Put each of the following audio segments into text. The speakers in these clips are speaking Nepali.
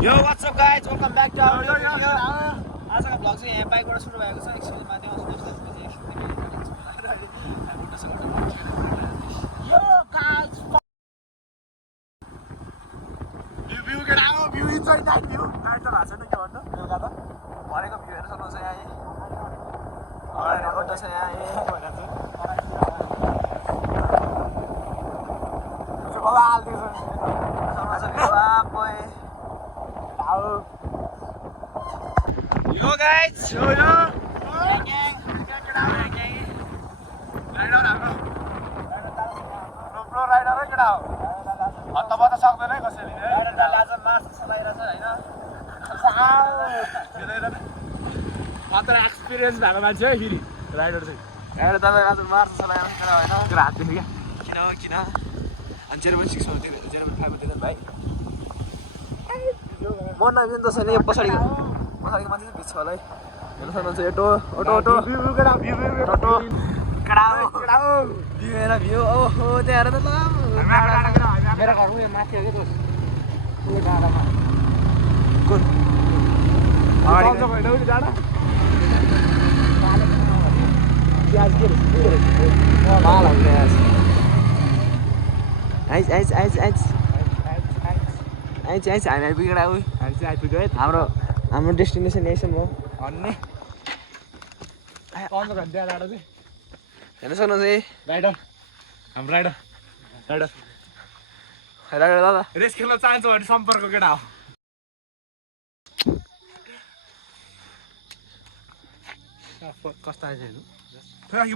Yo, what's up guys? Welcome back to our video. आजको भ्लग चाहिँ यहाँ बाइकबाट सुरु भएको छ। एकछिन माथि आउँछ Yo guys, view get out, view inside that view. Night त भएको छैन के भन्नु? बेलुका त भनेको भ्यू हेर्न सक्नुहुन्छ यहाँ। अरे होटल छ यहाँ ए भनेर चाहिँ। बाबा हाल्दिन्छ। सक्नुहुन्छ बाबोय। Yo guys, yo. Gang. Get out, gang. Ride out. Pro rider हो get out. हत्ता बत्ता सक्दैन है कसैले है। दादाले आज मार्च चलाइरहेछ हैन। मात्र एक्सपिरियन्स भएको मान्छे है फेरि राइडर चाहिँ। यहाँ दादाले आज मार्च चलाइरहेछ हैन। त्यो हात दिनु क्या। किन? अनि 0.6 हो त्यो 0.5 दिनु भाइ। मन नबिन त छैन यो पछाडिको मान्छे चाहिँ भित्र होला है। हेर्न सक्नुहुन्छ यो अटो केडाउ भ्यू हेर भ्यू ओहो त्यहाँ हेर त ल मेरो घर उयो माथि हो कि त्यो उयो डाँडामा कुन अगाडि होइन उयो डाँडा प्याज के माल हो प्याज आइज हामी आइपुगेर हामी आइपुग्यो है। हाम्रो डेस्टिनेसन यहीसम्म हो भन्ने कम घन्टा डाँडा चाहिँ हेर्न सक्नुहुन्छ है। राइडर हाम्रो राइडर दादा रेस खेल्न चाहन्छ भने सम्पर्क केटा हो। कस्तो आएछ हेर्नु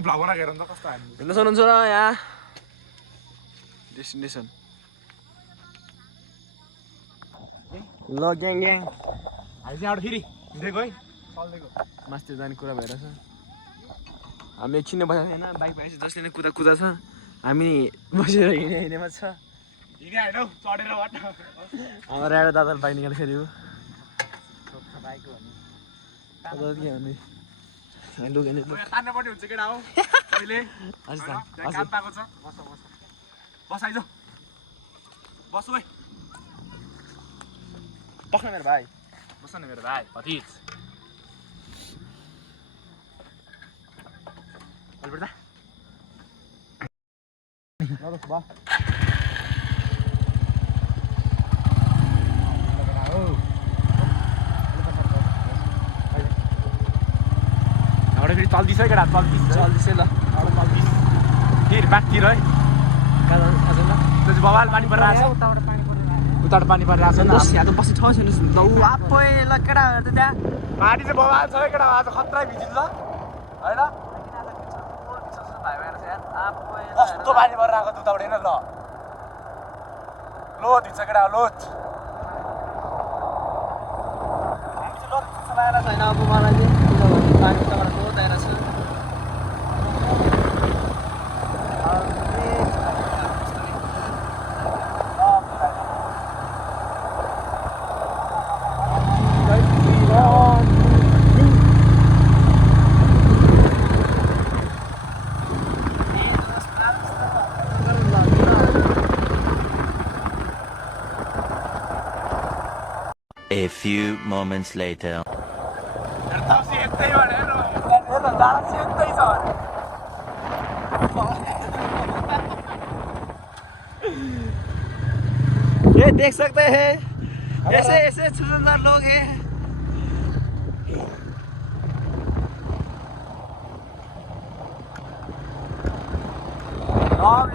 भ्लग बनाएको हेर्नु त कस्तो आयो हेर्न सक्नुहुन्छ र यहाँ डेस्टिनेसन ल ग्याङ हामी चाहिँ फेरि हिँडेको है चल्देको मास्तिर जाने कुरा भइरहेछ। हामी एकछिन बसेको छैन बाइक भएपछि जसले नै कुदा छ हामी बसेर हिँडेमा छ हिँडे होइन चढेर हाम्रो आएर दादाले बाइक निकालेर फेरि हो बाइक तान्नुपर्ने हुन्छ केटा हो अहिले काम पाएको छ। बस आइज बस भाइ बस्न मेरो भाइ भतिज Alberta. Vamos, va. Ahora फेरि चल्दिछ है केटा चल्दिछ ल फेरि बाटतिर है कालो छैन त्यो चाहिँ बवाल पानी परिरहेछ उताबाट पानी परिरहेछ नि यहाँ त बस्ने ठाउँ छैन ल आप्पै ल केटा हेर्दै त्यहाँ पानी चाहिँ बवाल छ है केटा आज खतरा भिजिल ल हैन कस्तो पानी भरेर आएको उताबाट हेर्न ल लोत हिँड्छ केटा लोत हामी चाहिँ लोत चलाएर छैन अब मलाई चाहिँ पानी उताबाट लोत आएर छ। A few moments later. ये देख सकते हैं ऐसे सुंदर लोग हैं।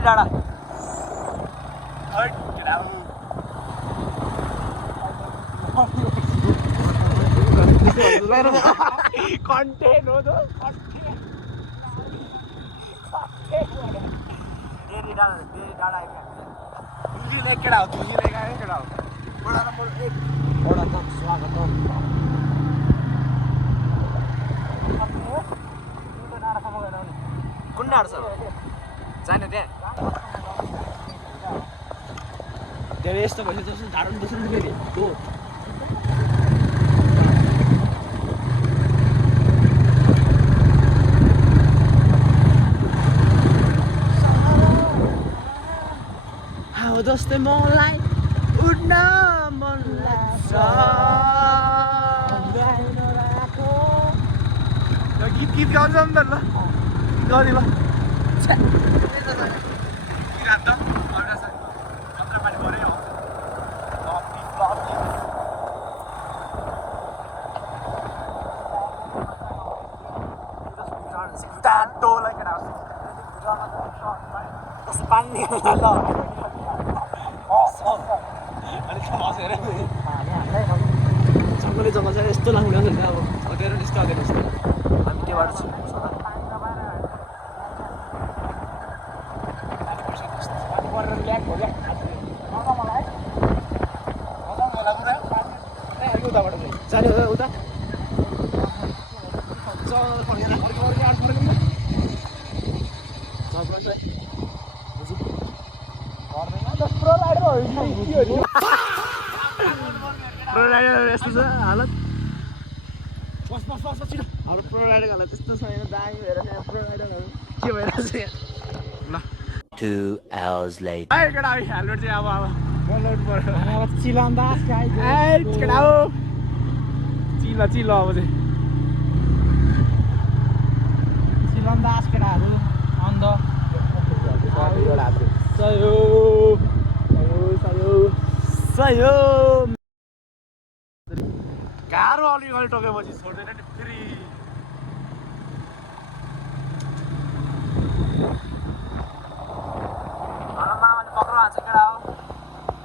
डाँडा content हो तो डेरी डाँडा दुई लेक केटा हो दुई लेक आयो केटा हो बडा नम्बर 1 बडा त स्वागतम कुन डाँडा छ जाने त्यहाँ धेरै यस्तो भइसक्यो जस्तो झाडा बस्नु फेरि हो जस्तै मलाई उड्न मन लाग्छ गीत गाउँछ नि त ल गरी ल जङ्गली जङ्गल छ यस्तो लाग्ने अब सकेर यस्तो अगाडि यस्तो हामी त्योबाट छौँ जाने हो उता प्रो राइडर यस्तो छ हालत बस बस बस छिटो हाम्रो प्रो राइडरको हालत त्यस्तो छैन दामी भएर प्रो राइडरहरू के भइरहेको छ यहाँ ल 2 hours later. है केटा हेलमेट चाहिँ अब बलाउनु पर्यो अब चिलान्दास गाई ए केटा हो चिल चिल अब चाहिँ चिलान्दास केटाहरू अन्ध गाह्रो अलिअलि टोकेपछि छोड्दैन नि फेरि मामाले पक्रो हान्छ केटा हो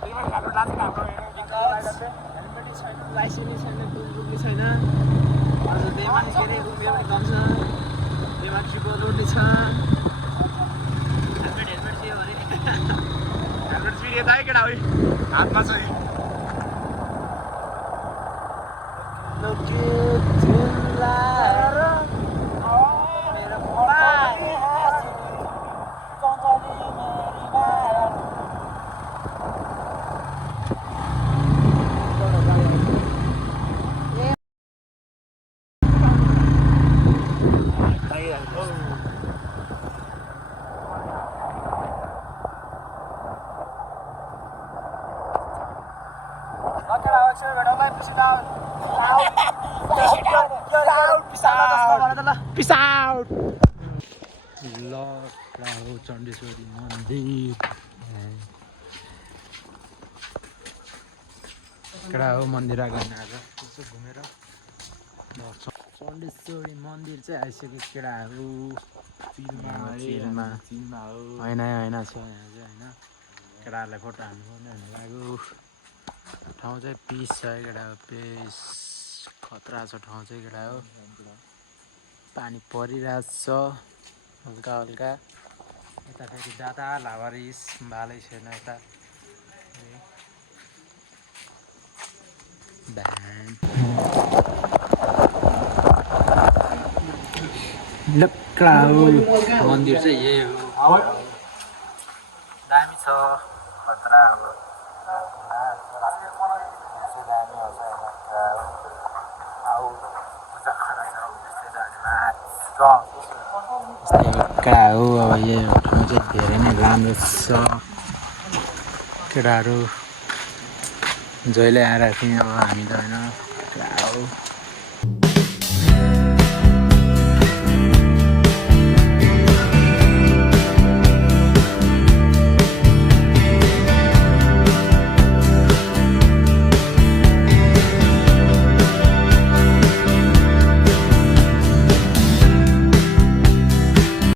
हेलमेट लाग्छ हाम्रो हेलमेटै छैन लाइसेन्सै छैन बुझ्ने छैन अझ त्यही माथि के अरे उमेर पनि कम छ त्यही माथि रोड्ने छ हेलमेट चाहिँ हो अरे हेलमेट चाहिँ यता है केटा हो हातमा छ Peace out. ल हो चण्डेश्वरी मन्दिर केटा हो मन्दिर आएको होइन आज यसो घुमेर चण्डेश्वरी मन्दिर चाहिँ आइसक्यो केटाहरू चिलमा होइन होइन छ यहाँ चाहिँ होइन केटाहरूलाई फोटो हान्नुपर्ने भन्ने लाग्यो ठाउँ चाहिँ पिस छ है केटा हो पिस खतरा छ ठाउँ चाहिँ केटा हो पानी परिरहेछ हल्का हल्का यता फेरि दादा लावारिस भालै छैन यता मन्दिर चाहिँ यही हो दामी छ खतरा अब यस्तै हो अब यो ठाउँ चाहिँ धेरै नै राम्रो छ केटाहरू जहिले आएर थियौँ अब हामी त होइन